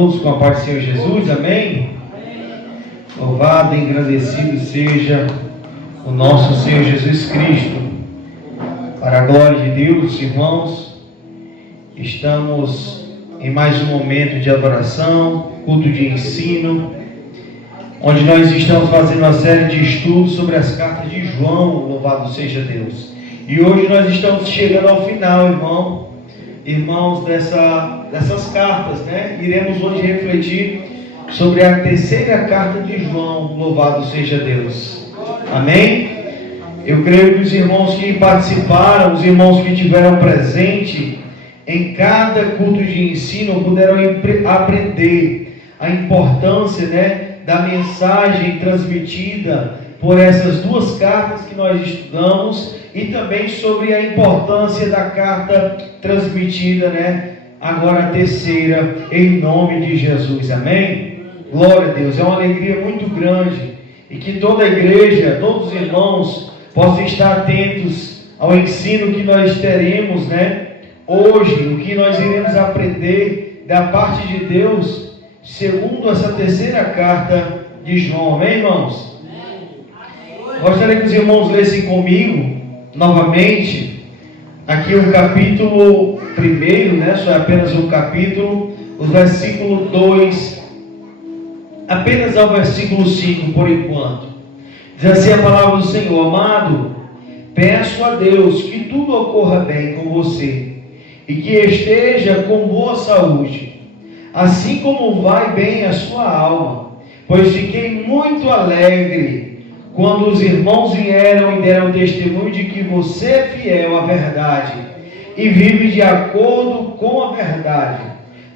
todos com a paz do Senhor Jesus, amém? Louvado e engrandecido seja o nosso Senhor Jesus Cristo. Para a glória de Deus, irmãos, estamos em mais um momento de adoração, culto de ensino, onde nós estamos fazendo uma série de estudos sobre as cartas de João, louvado seja Deus. E hoje nós estamos chegando ao final, irmãos, dessas cartas, né? Iremos hoje refletir sobre a terceira carta de João, louvado seja Deus. Amém? Eu creio que os irmãos que participaram, os irmãos que tiveram presente em cada culto de ensino, puderam aprender a importância, né, da mensagem transmitida por essas duas cartas que nós estudamos, e também sobre a importância da carta transmitida, né, agora a terceira, em nome de Jesus, amém? Glória a Deus, é uma alegria muito grande, e que toda a igreja, todos os irmãos, possam estar atentos ao ensino que nós teremos, né, hoje, o que nós iremos aprender da parte de Deus, segundo essa terceira carta de João, amém, irmãos? Gostaria que os irmãos lessem comigo novamente aqui o capítulo 1, né? Só é apenas um capítulo, o versículo 2, apenas ao versículo 5 por enquanto. Diz assim a palavra do Senhor: amado, peço a Deus que tudo ocorra bem com você e que esteja com boa saúde, assim como vai bem a sua alma, pois fiquei muito alegre quando os irmãos vieram e deram testemunho de que você é fiel à verdade e vive de acordo com a verdade.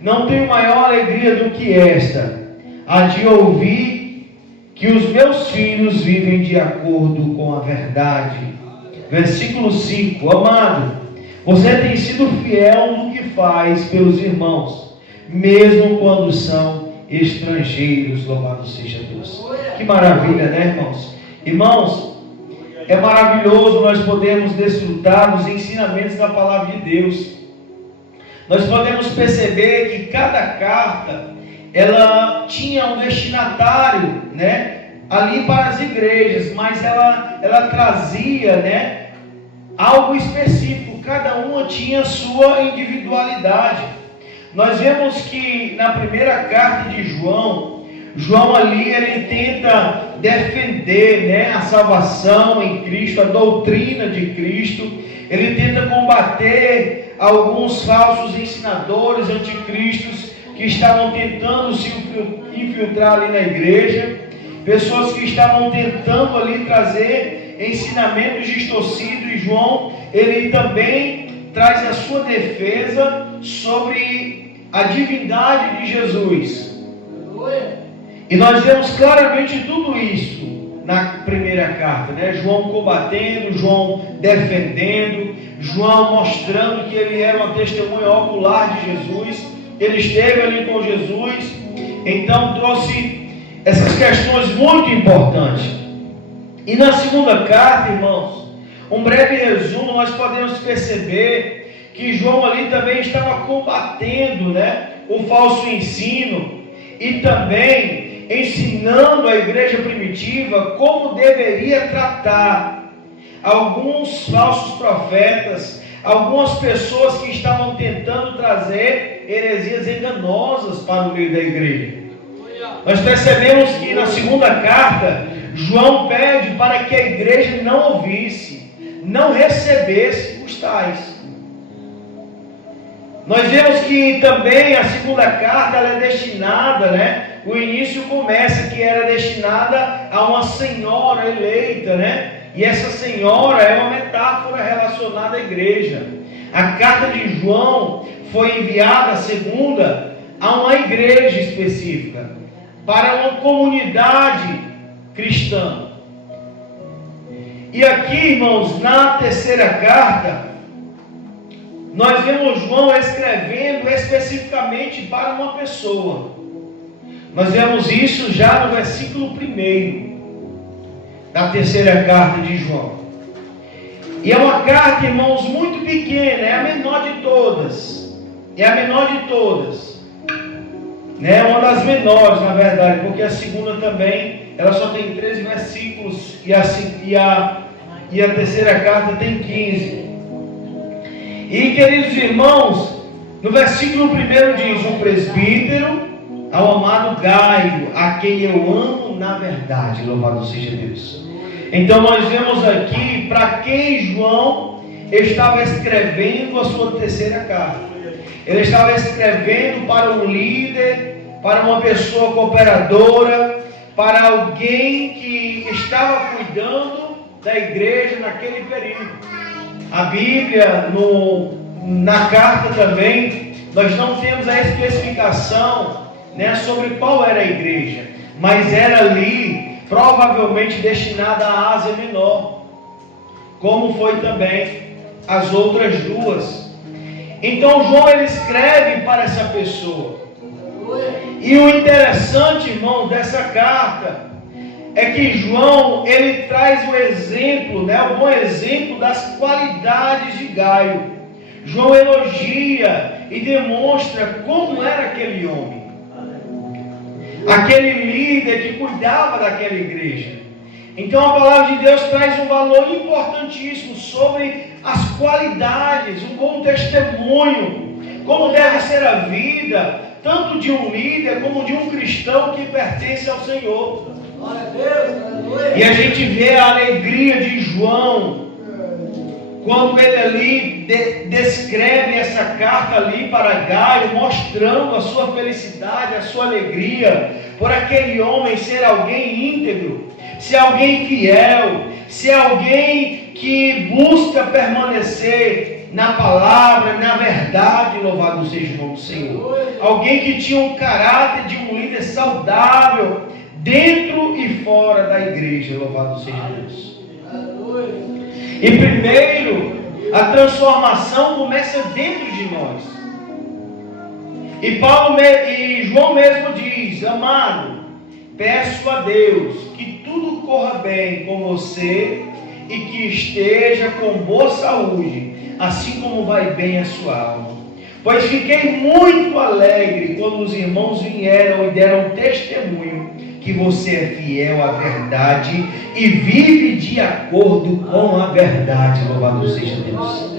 Não tenho maior alegria do que esta, a de ouvir que os meus filhos vivem de acordo com a verdade. Versículo 5: amado, você tem sido fiel no que faz pelos irmãos, mesmo quando são estrangeiros, louvado seja Deus. Que maravilha, né, irmãos? Irmãos, é maravilhoso nós podermos desfrutar dos ensinamentos da palavra de Deus. Nós podemos perceber que cada carta, ela tinha um destinatário, né, ali para as igrejas, mas ela trazia, né, algo específico. Cada uma tinha a sua individualidade. Nós vemos que na primeira carta de João ali ele tenta defender, né, a salvação em Cristo, a doutrina de Cristo. Ele tenta combater alguns falsos ensinadores, anticristos, que estavam tentando se infiltrar ali na igreja, pessoas que estavam tentando ali trazer ensinamentos distorcidos. E João, ele também traz a sua defesa sobre a divindade de Jesus. E nós vemos claramente tudo isso na primeira carta, né? João combatendo, João defendendo, João mostrando que ele era uma testemunha ocular de Jesus. Ele esteve ali com Jesus, então trouxe essas questões muito importantes. E na segunda carta, irmãos, um breve resumo, nós podemos perceber que João ali também estava combatendo, né, o falso ensino, e também ensinando a igreja primitiva como deveria tratar alguns falsos profetas, algumas pessoas que estavam tentando trazer heresias enganosas para o meio da igreja. Nós percebemos que na segunda carta, João pede para que a igreja não ouvisse, não recebesse os tais. Nós vemos que também a segunda carta ela é destinada, né? O início começa que era destinada a uma senhora eleita, né? E essa senhora é uma metáfora relacionada à igreja. A carta de João foi enviada, a segunda, a uma igreja específica, para uma comunidade cristã. E aqui, irmãos, na terceira carta, nós vemos João escrevendo especificamente para uma pessoa. Nós vemos isso já no versículo 1 da terceira carta de João. E é uma carta, irmãos, muito pequena, é a menor de todas. É a menor de todas. né? Uma das menores, na verdade, porque a segunda também, ela só tem 13 versículos e a terceira carta tem 15. E, queridos irmãos, no versículo 1 diz: o presbítero ao amado Gaio, a quem eu amo na verdade, louvado seja Deus. Então nós vemos aqui para quem João estava escrevendo a sua terceira carta. Ele estava escrevendo para um líder, para uma pessoa cooperadora, para alguém que estava cuidando da igreja naquele período. A Bíblia, na carta também, nós não temos a especificação, né, sobre qual era a igreja, mas era ali provavelmente destinada à Ásia Menor, como foi também as outras duas. Então João, ele escreve para essa pessoa. E o interessante, irmão, dessa carta é que João, ele traz o exemplo, né, o bom exemplo das qualidades de Gaio. João elogia e demonstra como era aquele homem, aquele líder que cuidava daquela igreja. Então a palavra de Deus traz um valor importantíssimo sobre as qualidades, um bom testemunho, como deve ser a vida, tanto de um líder como de um cristão que pertence ao Senhor. E a gente vê a alegria de João, quando ele ali descreve essa carta ali para Gaio, mostrando a sua felicidade, a sua alegria, por aquele homem ser alguém íntegro, ser alguém fiel, ser alguém que busca permanecer na palavra, na verdade, louvado seja o nome do Senhor. Alguém que tinha um caráter de um líder saudável, dentro e fora da igreja, louvado seja Deus. E primeiro, a transformação começa dentro de nós. E João mesmo diz: amado, peço a Deus que tudo corra bem com você e que esteja com boa saúde, assim como vai bem a sua alma. Pois fiquei muito alegre quando os irmãos vieram e deram testemunho que você é fiel à verdade e vive de acordo com a verdade, louvado seja Deus.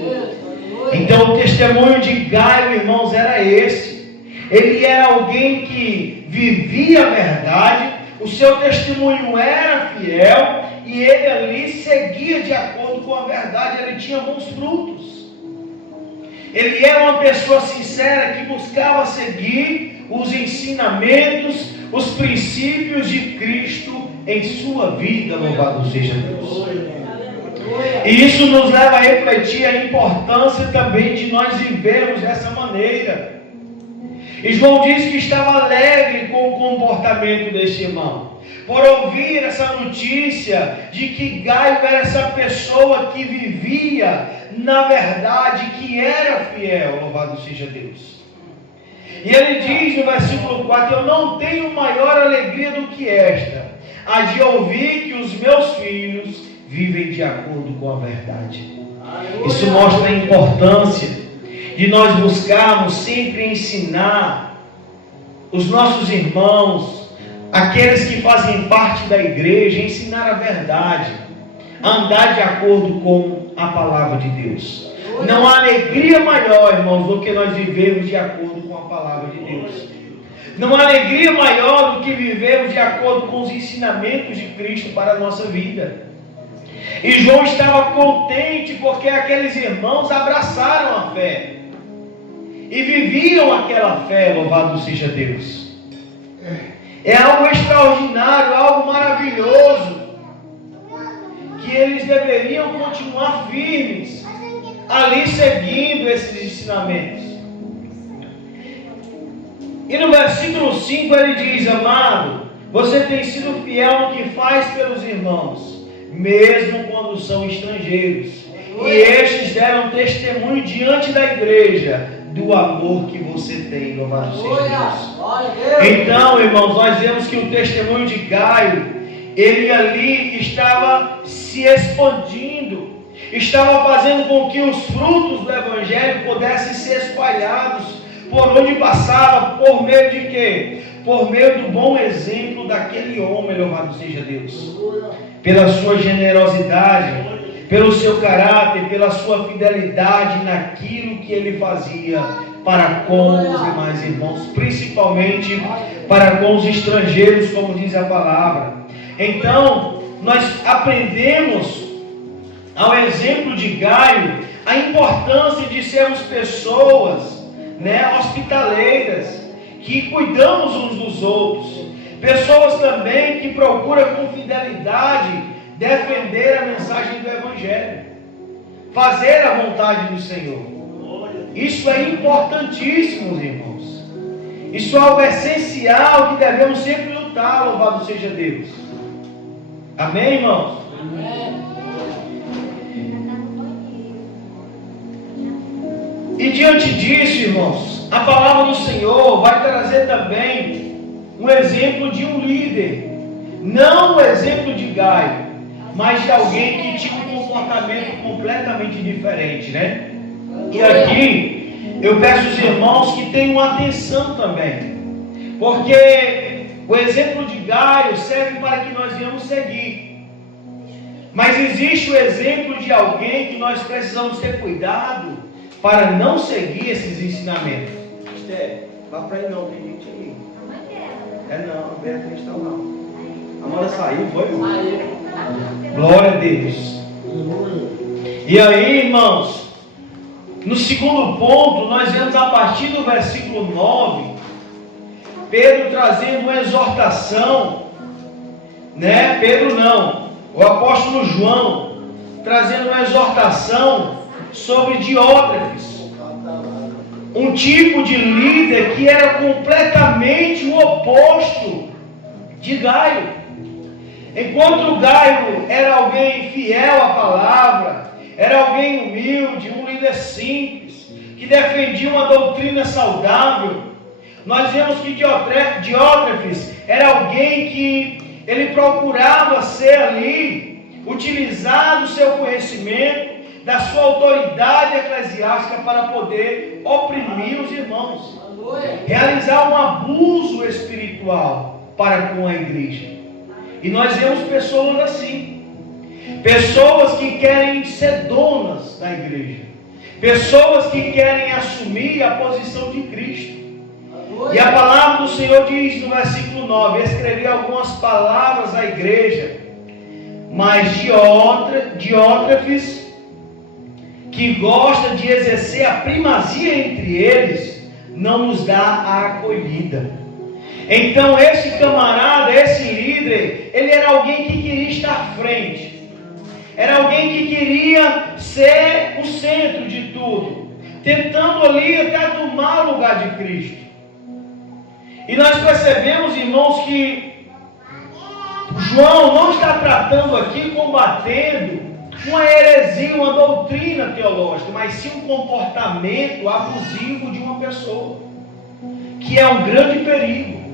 Então o testemunho de Gaio, irmãos, era esse. Ele era alguém que vivia a verdade, o seu testemunho era fiel e ele ali seguia de acordo com a verdade, ele tinha bons frutos. Ele era uma pessoa sincera que buscava seguir os ensinamentos, os princípios de Cristo em sua vida, louvado seja Deus. E isso nos leva a refletir a importância também de nós vivermos dessa maneira. E João diz que estava alegre com o comportamento deste irmão, por ouvir essa notícia de que Gaio era essa pessoa que vivia na verdade, que era fiel, louvado seja Deus. E ele diz no versículo 4: eu não tenho maior alegria do que esta, a de ouvir que os meus filhos vivem de acordo com a verdade. Isso mostra a importância de nós buscarmos sempre ensinar os nossos irmãos, aqueles que fazem parte da igreja, ensinar a verdade, a andar de acordo com a palavra de Deus. Não há alegria maior, irmãos, do que nós vivermos de acordo com a palavra de Deus. Não há alegria maior do que vivermos de acordo com os ensinamentos de Cristo para a nossa vida. E João estava contente porque aqueles irmãos abraçaram a fé e viviam aquela fé, louvado seja Deus. É algo extraordinário, algo maravilhoso, que eles deveriam continuar firmes ali seguindo esses ensinamentos. E no versículo 5 ele diz: amado, você tem sido fiel no que faz pelos irmãos, mesmo quando são estrangeiros, e estes deram testemunho diante da igreja do amor que você tem, louvado seja Deus. Então, irmãos, nós vemos que o testemunho de Gaio, ele ali estava se expandindo, estava fazendo com que os frutos do Evangelho pudessem ser espalhados por onde passava, por meio de quê? Por meio do bom exemplo daquele homem, louvado seja Deus. Pela sua generosidade, pelo seu caráter, pela sua fidelidade naquilo que ele fazia para com os demais irmãos, principalmente para com os estrangeiros, como diz a palavra. Então, nós aprendemos, ao exemplo de Gaio, a importância de sermos pessoas, hospitaleiras, que cuidamos uns dos outros, pessoas também que procuram com fidelidade defender a mensagem do Evangelho, fazer a vontade do Senhor. Isso é importantíssimo, irmãos. Isso é algo essencial que devemos sempre lutar, louvado seja Deus. Amém, irmãos? Amém. E diante disso, irmãos, a palavra do Senhor vai trazer também um exemplo de um líder. Não o exemplo de Gaio, mas de alguém que tinha um comportamento completamente diferente, né? E aqui eu peço aos irmãos que tenham atenção também, porque o exemplo de Gaio serve para que nós venhamos seguir. Mas existe o exemplo de alguém que nós precisamos ter cuidado para não seguir esses ensinamentos. Vá para aí não, tem gente aí. Não, a Beatriz está lá. A Amanda saiu, foi? Glória a Deus. E aí, irmãos, no segundo ponto, nós vemos a partir do versículo 9, Pedro trazendo uma exortação, Pedro não, o apóstolo João, trazendo uma exortação sobre Diótrefes, um tipo de líder que era completamente o oposto de Gaio. Enquanto Gaio era alguém fiel à palavra, era alguém humilde, um líder simples, que defendia uma doutrina saudável, nós vemos que Diótrefes era alguém que ele procurava ser ali, utilizar do seu conhecimento, da sua autoridade eclesiástica para poder oprimir os irmãos, realizar um abuso espiritual para com a igreja. E nós vemos pessoas assim, pessoas que querem ser donas da igreja, pessoas que querem assumir a posição de Cristo. E a palavra do Senhor diz no versículo 9: escrevi algumas palavras à igreja, mas Diótrefes, que gosta de exercer a primazia entre eles, não nos dá a acolhida. Então esse camarada, esse líder, ele era alguém que queria estar à frente, era alguém que queria ser o centro de tudo, tentando ali até tomar o lugar de Cristo. E nós percebemos, irmãos, que João não está tratando aqui, combatendo uma heresia, uma doutrina teológica, mas sim um comportamento abusivo de uma pessoa, que é um grande perigo.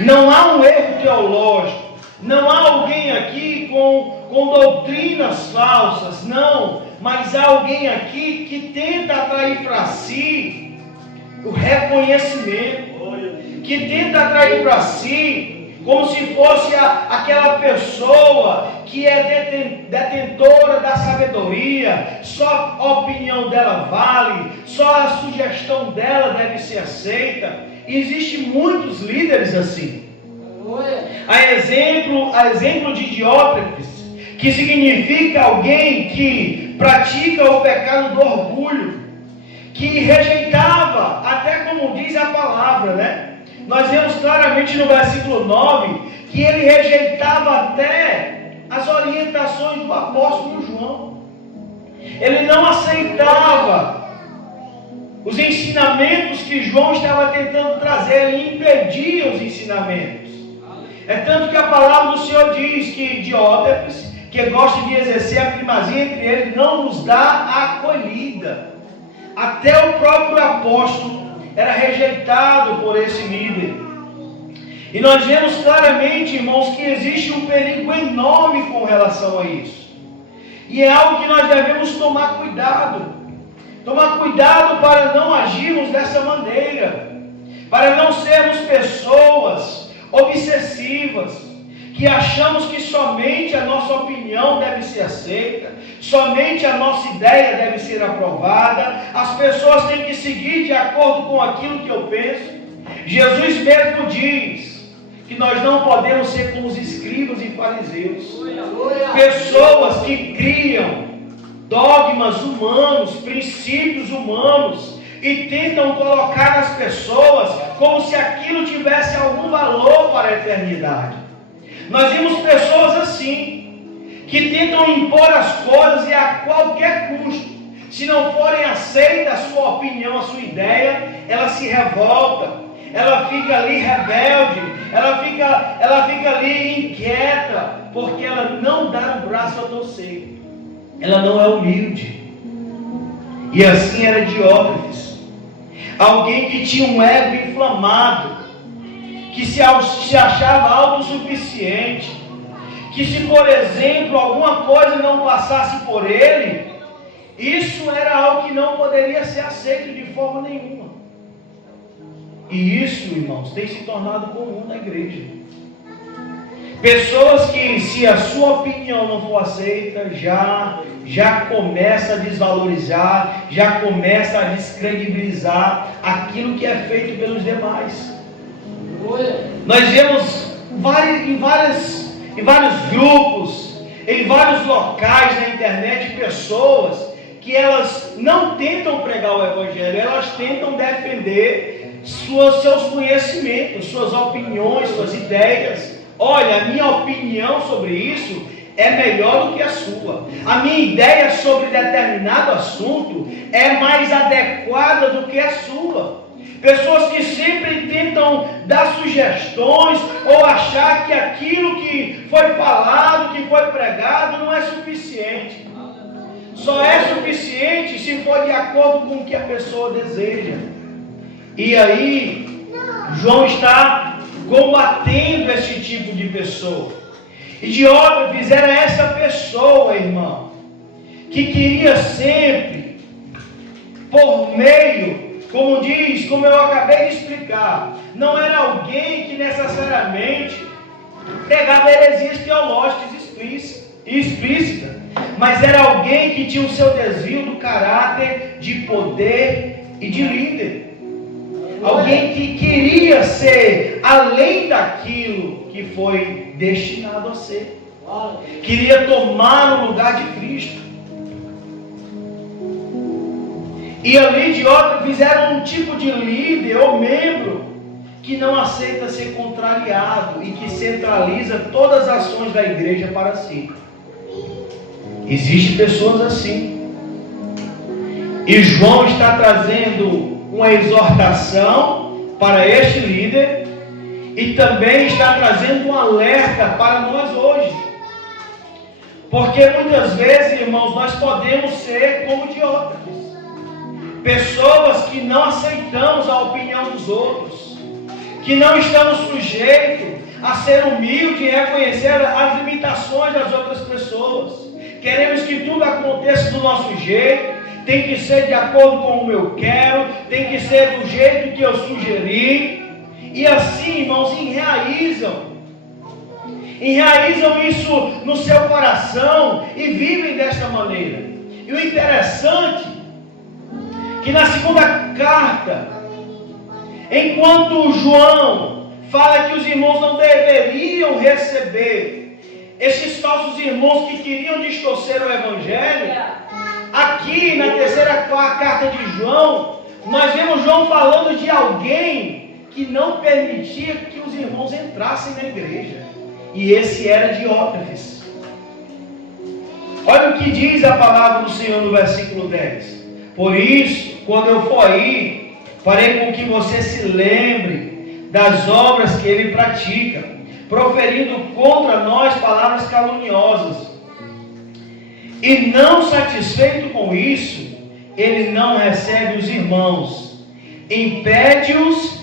Não há um erro teológico, não há alguém aqui com doutrinas falsas, não, mas há alguém aqui que tenta atrair para si o reconhecimento, que tenta atrair para si como se fosse aquela pessoa que é detentora da sabedoria, só a opinião dela vale, só a sugestão dela deve ser aceita. E existem muitos líderes assim. A exemplo de Diótrefes, que significa alguém que pratica o pecado do orgulho, que rejeitava, até como diz a palavra, Nós vemos claramente no versículo 9 que ele rejeitava até as orientações do apóstolo João. Ele não aceitava os ensinamentos que João estava tentando trazer, ele impedia os ensinamentos. É tanto que a palavra do Senhor diz que Diótrefes, que gosta de exercer a primazia entre eles, não nos dá acolhida. Até o próprio apóstolo era rejeitado por esse líder. E nós vemos claramente, irmãos, que existe um perigo enorme com relação a isso. E é algo que nós devemos tomar cuidado. Tomar cuidado para não agirmos dessa maneira, para não sermos pessoas obsessivas, que achamos que somente a nossa opinião deve ser aceita, somente a nossa ideia deve ser aprovada, as pessoas têm que seguir de acordo com aquilo que eu penso. Jesus mesmo diz que nós não podemos ser como os escribas e fariseus, pessoas que criam dogmas humanos, princípios humanos, e tentam colocar nas pessoas como se aquilo tivesse algum valor para a eternidade. Nós vimos pessoas assim, que tentam impor as coisas e a qualquer custo. Se não forem aceitas a sua opinião, a sua ideia, ela se revolta, ela fica ali rebelde, ela fica ali inquieta, porque ela não dá o braço a torcer, ela não é humilde. E assim era Diótrefes, alguém que tinha um ego inflamado, que se achava autossuficiente, que se, por exemplo, alguma coisa não passasse por ele, isso era algo que não poderia ser aceito de forma nenhuma. E isso, irmãos, tem se tornado comum na igreja. Pessoas que, se a sua opinião não for aceita, já começa a desvalorizar, já começa a descredibilizar aquilo que é feito pelos demais. Nós vemos em vários grupos, em vários locais na internet, pessoas que elas não tentam pregar o Evangelho, elas tentam defender seus conhecimentos, suas opiniões, suas ideias. Olha, a minha opinião sobre isso é melhor do que a sua. A minha ideia sobre determinado assunto é mais adequada do que a sua. Pessoas que sempre tentam dar sugestões ou achar que aquilo que foi falado, que foi pregado, não é suficiente. Só é suficiente se for de acordo com o que a pessoa deseja. E aí, João está combatendo esse tipo de pessoa. E Diótrefes era essa pessoa, irmão, que queria sempre, por meio, como eu acabei de explicar, não era alguém que necessariamente pregava heresias teológicas explícitas, mas era alguém que tinha o seu desvio do caráter de poder e de líder. Alguém que queria ser além daquilo que foi destinado a ser. Queria tomar o lugar de Cristo. E ali Diótrefes era um tipo de líder ou membro que não aceita ser contrariado e que centraliza todas as ações da igreja para si. Existem pessoas assim. E João está trazendo uma exortação para este líder e também está trazendo um alerta para nós hoje. Porque muitas vezes, irmãos, nós podemos ser como Diótrefes, pessoas que não aceitamos a opinião dos outros, que não estamos sujeitos a ser humilde e reconhecer as limitações das outras pessoas. Queremos que tudo aconteça do nosso jeito, tem que ser de acordo com o eu quero, tem que ser do jeito que eu sugeri. E assim, irmãos, enraizam isso no seu coração e vivem desta maneira. E o interessante é que na segunda carta, enquanto João fala que os irmãos não deveriam receber esses falsos irmãos que queriam distorcer o Evangelho, aqui na terceira carta de João, nós vemos João falando de alguém que não permitia que os irmãos entrassem na igreja. E esse era Diótrefes. Olha o que diz a palavra do Senhor no versículo 10. Por isso, quando eu for aí, farei com que você se lembre das obras que ele pratica, proferindo contra nós palavras caluniosas. E não satisfeito com isso, ele não recebe os irmãos, impede-os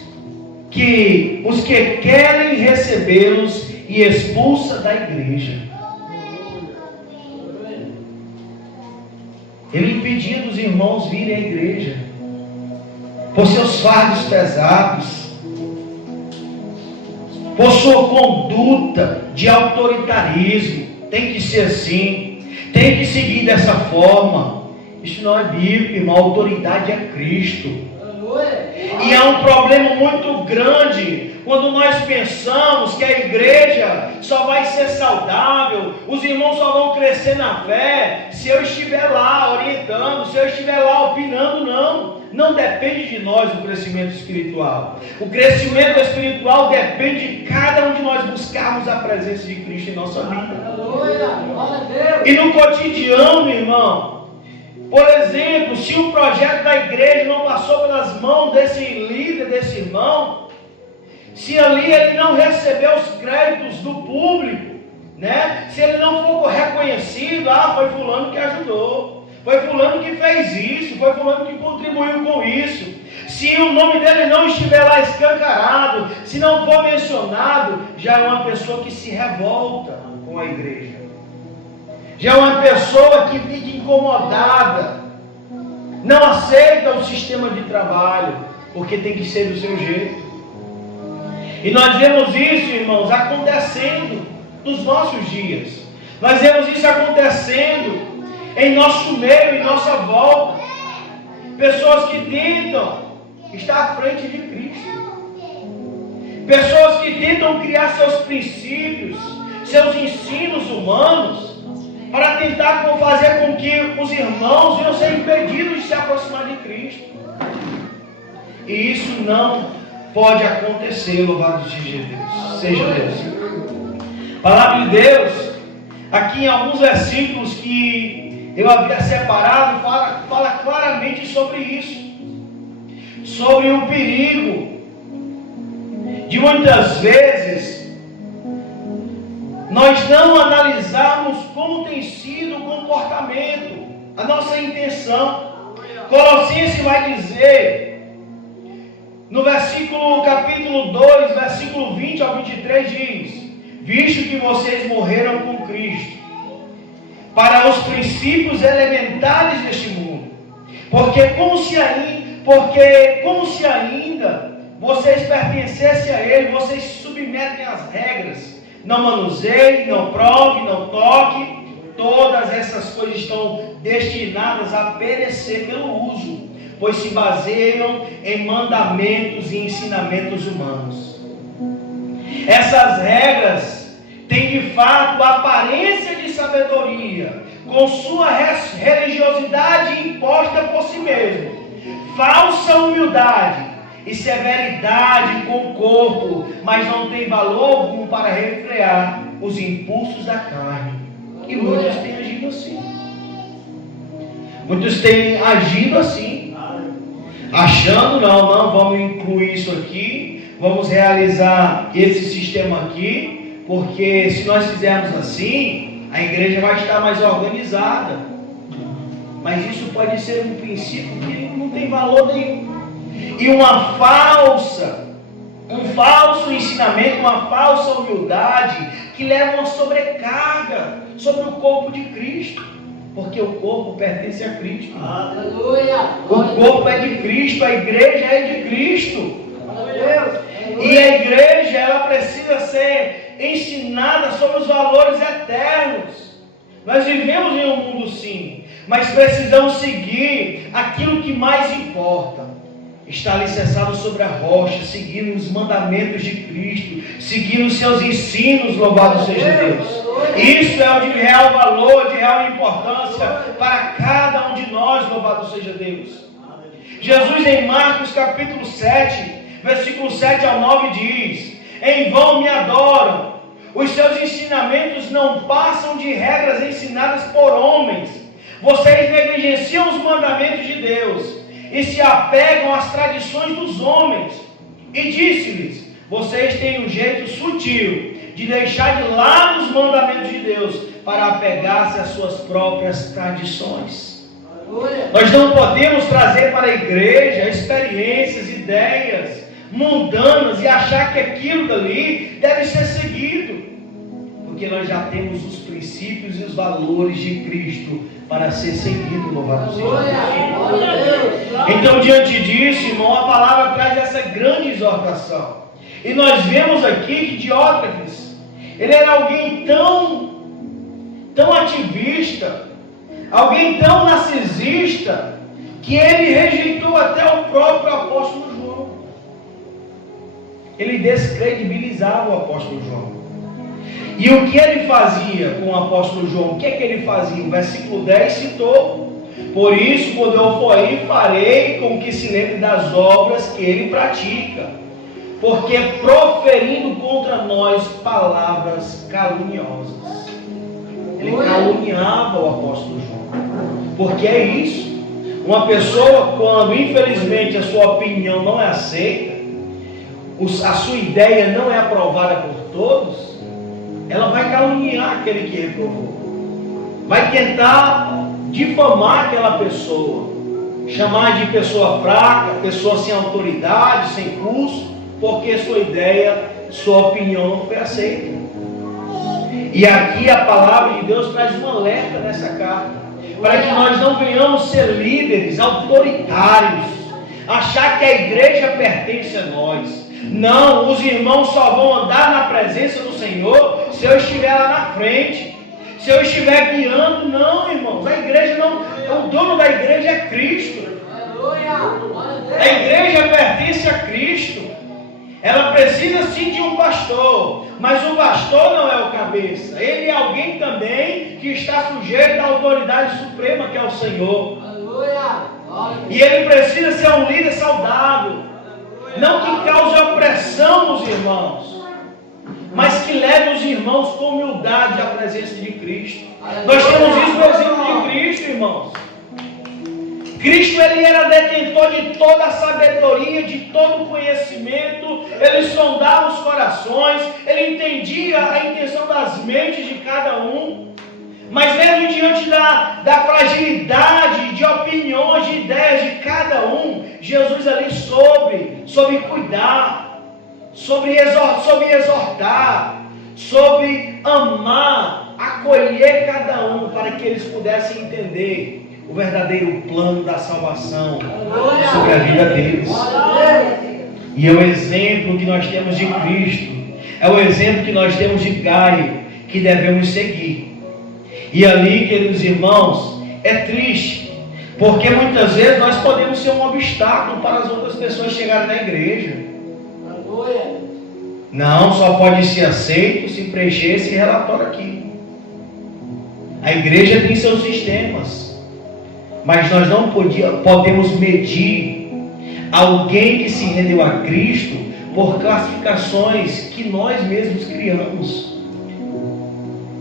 os que querem recebê-los e expulsa da igreja. Ele impedia dos irmãos virem à igreja, por seus fardos pesados, por sua conduta de autoritarismo. Tem que ser assim, tem que seguir dessa forma. Isso não é bíblico, irmão. A autoridade é Cristo. E há um problema muito grande quando nós pensamos que a igreja só vai ser saudável, os irmãos só vão crescer na fé se eu estiver lá orientando, se eu estiver lá opinando. Não depende de nós o crescimento espiritual. O crescimento espiritual depende de cada um de nós buscarmos a presença de Cristo em nossa vida. E no cotidiano, irmão, por exemplo, se o projeto da igreja não passou pelas mãos desse líder, desse irmão, se ali ele não recebeu os créditos do público, né? Se ele não for reconhecido, foi fulano que ajudou, foi fulano que fez isso, foi fulano que contribuiu com isso. Se o nome dele não estiver lá escancarado, se não for mencionado, já é uma pessoa que se revolta com a igreja. Já é uma pessoa que fica incomodada, não aceita o sistema de trabalho, porque tem que ser do seu jeito. E nós vemos isso, irmãos, acontecendo nos nossos dias. Nós vemos isso acontecendo em nosso meio, em nossa volta. Pessoas que tentam estar à frente de Cristo. Pessoas que tentam criar seus princípios, seus ensinos humanos, para tentar fazer com que os irmãos venham ser impedidos de se aproximar de Cristo. E isso não pode acontecer, louvado seja Deus. A palavra de Deus, aqui em alguns versículos que eu havia separado, fala claramente sobre isso. Sobre o perigo de muitas vezes nós não analisarmos como tem sido o comportamento, a nossa intenção. Colossenses vai dizer, no capítulo 2, versículo 20 ao 23, diz: visto que vocês morreram com Cristo para os princípios elementares deste mundo, porque como se ainda vocês pertencessem a Ele, vocês se submetem às regras. Não manuseie, não prove, não toque. Todas essas coisas estão destinadas a perecer pelo uso, pois se baseiam em mandamentos e ensinamentos humanos. Essas regras têm de fato a aparência de sabedoria, com sua religiosidade imposta por si mesmo, falsa humildade e severidade com o corpo, mas não tem valor algum para refrear os impulsos da carne. E muitos têm agido assim. Muitos têm agido assim, achando, não, vamos incluir isso aqui, vamos realizar esse sistema aqui, porque se nós fizermos assim, a igreja vai estar mais organizada. Mas isso pode ser um princípio que não tem valor nenhum. E um falso ensinamento, uma falsa humildade, que leva uma sobrecarga sobre o corpo de Cristo, porque o corpo pertence a Cristo. Aleluia. O corpo é de Cristo, a igreja é de Cristo. Aleluia. E a igreja, ela precisa ser ensinada sobre os valores eternos. Nós vivemos em um mundo sim, mas precisamos seguir aquilo que mais importa. Está alicerçado sobre a rocha, seguindo os mandamentos de Cristo, seguindo os seus ensinos, louvado seja Deus. Isso é o de real valor, de real importância para cada um de nós, louvado seja Deus. Jesus em Marcos capítulo 7, versículo 7 ao 9 diz: em vão me adoram, os seus ensinamentos não passam de regras ensinadas por homens. Vocês negligenciam os mandamentos de Deus e se apegam às tradições dos homens. E disse-lhes: vocês têm um jeito sutil de deixar de lado os mandamentos de Deus para apegar-se às suas próprias tradições. Nós não podemos trazer para a igreja experiências, ideias mundanas e achar que aquilo dali deve ser seguido. Porque nós já temos os princípios e os valores de Cristo para ser seguido, louvado seja Deus. Então, diante disso, irmão, a palavra traz essa grande exortação. E nós vemos aqui que Diótrefes, ele era alguém tão ativista, alguém tão narcisista, que ele rejeitou até o próprio apóstolo João. Ele descredibilizava o apóstolo João. E o que ele fazia com o apóstolo João? O que é que ele fazia? O versículo 10 citou: por isso, quando eu for aí, farei com que se lembre das obras que ele pratica, porque proferindo contra nós palavras caluniosas. Ele caluniava o apóstolo João. Porque é isso. Uma pessoa, quando infelizmente a sua opinião não é aceita, a sua ideia não é aprovada por todos, ela vai caluniar aquele que reprovou, vai tentar difamar aquela pessoa, chamar de pessoa fraca, pessoa sem autoridade, sem curso, porque sua ideia, sua opinião não foi aceita. E aqui a palavra de Deus traz um alerta nessa carta, para que nós não venhamos ser líderes autoritários, achar que a igreja pertence a nós. Não, os irmãos só vão andar na presença do Senhor se eu estiver lá na frente, se eu estiver guiando. Não, irmãos, a igreja não, o dono da igreja é Cristo. A igreja pertence a Cristo. Ela precisa sim de um pastor, mas o pastor não é o cabeça. Ele é alguém também que está sujeito à autoridade suprema, que é o Senhor. E ele precisa ser um líder saudável, não que cause opressão nos irmãos, mas que leve os irmãos com humildade à presença de Cristo. Nós temos isso no exemplo de Cristo, irmãos. Cristo, ele era detentor de toda a sabedoria, de todo o conhecimento. Ele sondava os corações, ele entendia a intenção das mentes de cada um. Mas mesmo diante da fragilidade de opiniões, de ideias de cada um, Jesus ali soube cuidar, sobre exortar, sobre amar, acolher cada um, para que eles pudessem entender o verdadeiro plano da salvação sobre a vida deles. E é o exemplo que nós temos de Cristo, é o exemplo que nós temos de Gaio, que devemos seguir. E ali, queridos irmãos, é triste, porque muitas vezes nós podemos ser um obstáculo para as outras pessoas chegarem na igreja. Não, só pode ser aceito se preencher esse relatório aqui. A igreja tem seus sistemas, mas nós não podemos medir alguém que se rendeu a Cristo por classificações que nós mesmos criamos.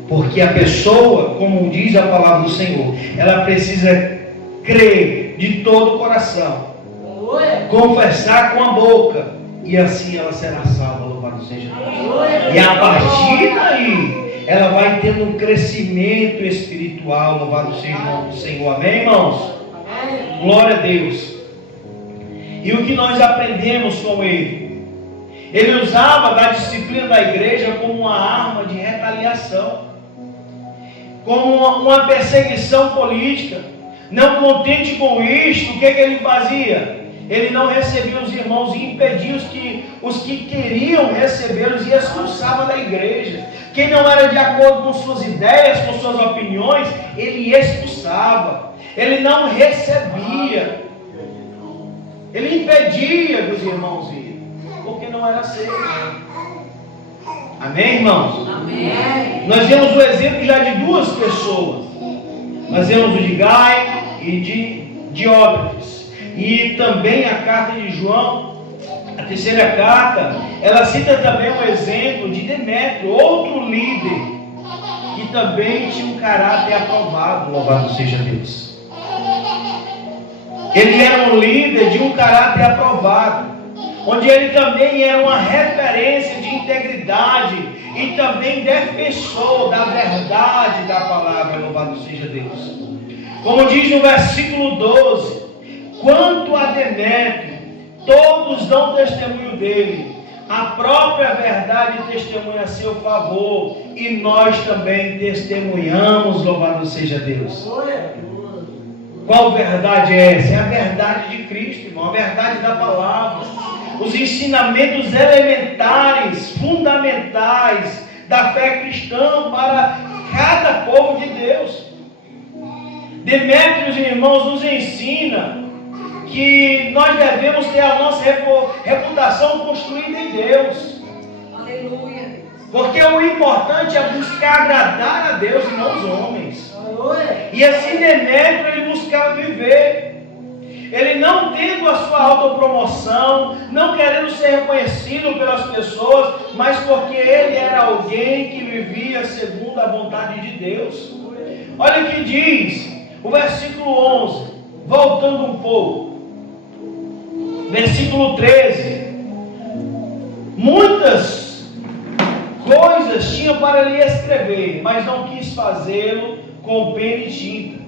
Porque a pessoa, como diz a palavra do Senhor, ela precisa crer de todo o coração, confessar com a boca, e assim ela será salva, louvado seja Deus. E a partir daí, ela vai tendo um crescimento espiritual, louvado seja o nome do Senhor. Amém, irmãos? Glória a Deus. E o que nós aprendemos com ele? Ele usava da disciplina da igreja como uma arma de retaliação, como uma perseguição política. Não contente com isto, o que ele fazia? Ele não recebia os irmãos e impedia os que queriam recebê-los e expulsava da igreja. Quem não era de acordo com suas ideias, com suas opiniões, ele expulsava. Ele não recebia. Ele impedia que os irmãos irem, porque não era aceito. Amém, irmãos? Amém. Nós vemos o exemplo já de duas pessoas. Nós vemos o de Gaio e de Diótrefes. E também a carta de João, a terceira carta, ela cita também um exemplo de Demétrio, outro líder, que também tinha um caráter aprovado, louvado seja Deus. Ele era um líder de um caráter aprovado, onde ele também era uma referência de integridade e também defensor da verdade da palavra, louvado seja Deus. Como diz no versículo 12, quanto a Demétrio, todos dão testemunho dele, A própria verdade testemunha a seu favor, e nós também testemunhamos, louvado seja Deus. Qual verdade é essa? É a verdade de Cristo, irmão, a verdade da palavra. Os ensinamentos elementares, fundamentais da fé cristã para cada povo de Deus. Demétrios, irmãos, nos ensina que nós devemos ter a nossa reputação construída em Deus. Aleluia. Porque o importante é buscar agradar a Deus e não os homens. E assim Demétrio, ele buscava viver. Ele não tendo a sua autopromoção, não querendo ser reconhecido pelas pessoas, mas porque ele era alguém que vivia segundo a vontade de Deus. Olha o que diz o versículo 11, voltando um pouco. Versículo 13. Muitas coisas tinha para lhe escrever, mas não quis fazê-lo com pena e tinta,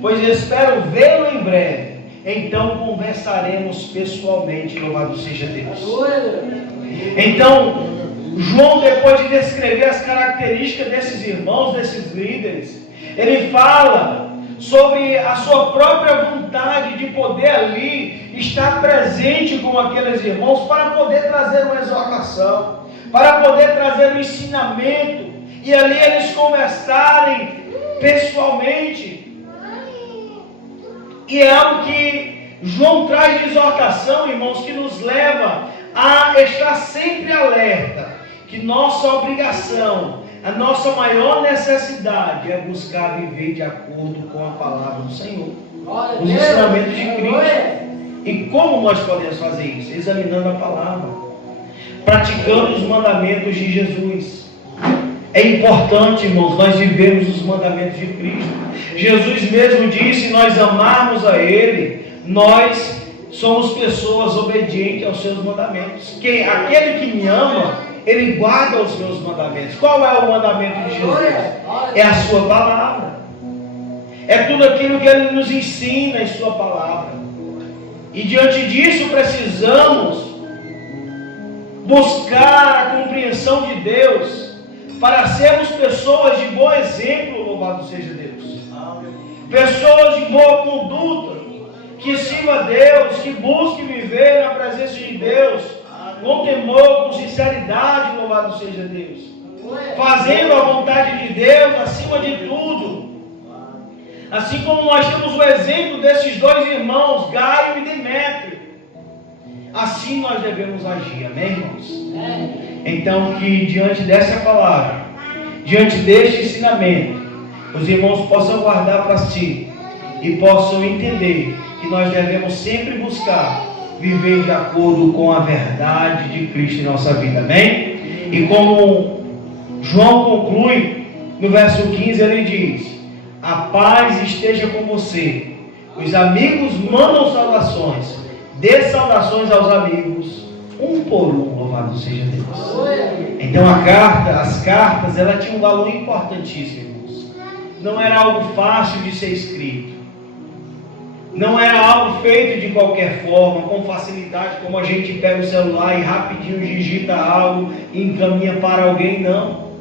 pois espero vê-lo em breve. Então conversaremos pessoalmente, louvado seja Deus. Então, João, depois de descrever as características desses irmãos, desses líderes, ele fala sobre a sua própria vontade de poder ali estar presente com aqueles irmãos para poder trazer uma exortação, para poder trazer um ensinamento, e ali eles conversarem pessoalmente. E é algo que João traz de exortação, irmãos, que nos leva a estar sempre alerta, que nossa obrigação, a nossa maior necessidade é buscar viver de acordo com a palavra do Senhor, os ensinamentos de Cristo. E como nós podemos fazer isso? Examinando a palavra, praticando os mandamentos de Jesus. É importante, irmãos, nós vivemos os mandamentos de Cristo. Jesus mesmo disse: nós amarmos a Ele, nós somos pessoas obedientes aos seus mandamentos. Aquele que me ama, ele guarda os meus mandamentos. Qual é o mandamento de Jesus? É a sua palavra. É tudo aquilo que ele nos ensina em sua palavra. E diante disso precisamos buscar a compreensão de Deus, para sermos pessoas de bom exemplo, louvado seja Deus. Pessoas de boa conduta, que sirva a Deus, que busque viver na presença de Deus, com temor, com sinceridade, louvado seja Deus. Fazendo a vontade de Deus acima de tudo. Assim como nós temos o exemplo desses dois irmãos, Gaio e Demétrio, assim nós devemos agir, amém, irmãos? Então, que diante dessa palavra, diante deste ensinamento, os irmãos possam guardar para si e possam entender que nós devemos sempre buscar viver de acordo com a verdade de Cristo em nossa vida, amém? E como João conclui no verso 15, ele diz: a paz esteja com você. Os amigos mandam saudações, dê saudações aos amigos, um por um, louvado seja Deus. Então as cartas, ela tinha um valor importantíssimo, irmãos. Não era algo fácil de ser escrito, não era algo feito de qualquer forma, com facilidade, como a gente pega o celular e rapidinho digita algo e encaminha para alguém, não.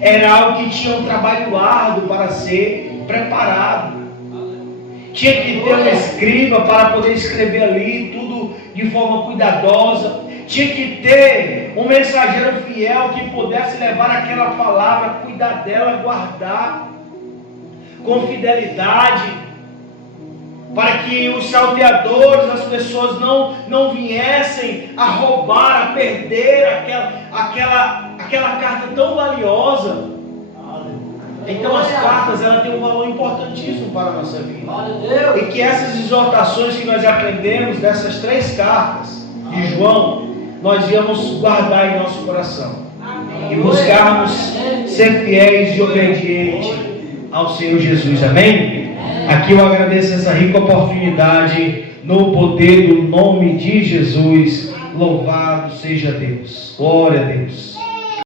Era algo que tinha um trabalho árduo para ser preparado. Tinha que ter um escriba para poder escrever ali tudo de forma cuidadosa. Tinha que ter um mensageiro fiel que pudesse levar aquela palavra, cuidar dela, guardar com fidelidade, para que os salteadores, as pessoas não viessem a roubar, a perder aquela carta tão valiosa. Então as cartas, elas têm um valor importantíssimo para a nossa vida. E que essas exortações que nós aprendemos dessas 3 cartas de João, nós íamos guardar em nosso coração. E buscarmos ser fiéis e obedientes ao Senhor Jesus. Amém? Aqui eu agradeço essa rica oportunidade no poder do nome de Jesus. Louvado seja Deus. Glória a Deus.